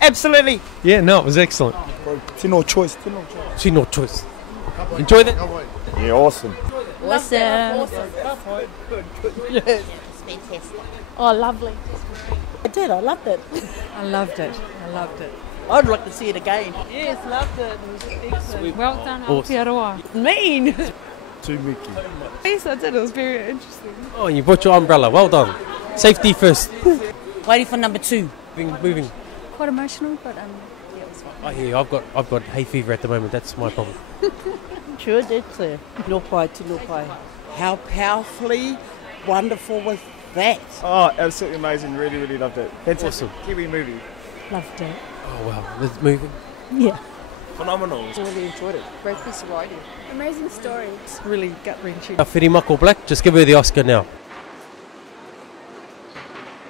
Absolutely. Yeah, no, it was excellent. Tino choice. Enjoy that? Yeah, awesome. Awesome. Yes. It's fantastic. Oh, lovely. I did. I loved it. I loved it. I'd like to see it again. Yes, loved it. It was excellent. Well done, Awesome. Aotearoa. Mean. Too Mickey. Yes, I did. It was very interesting. Oh, you brought your umbrella. Well done. Safety first. Waiting for number 2. Moving. Quite emotional, but yeah, it was fun. Oh yeah, I've got hay fever at the moment. That's my problem. Sure, that's it. Lopai to Lopai. How powerfully wonderful was that? Oh, absolutely amazing. Really, really loved it. Fantastic. Awesome. Kiwi movie. Loved it. Oh wow, it's moving. Yeah. Phenomenal. Really enjoyed it. Great piece of writing. Amazing story. It's really gut-wrenching. Whirimako Black, just give her the Oscar now.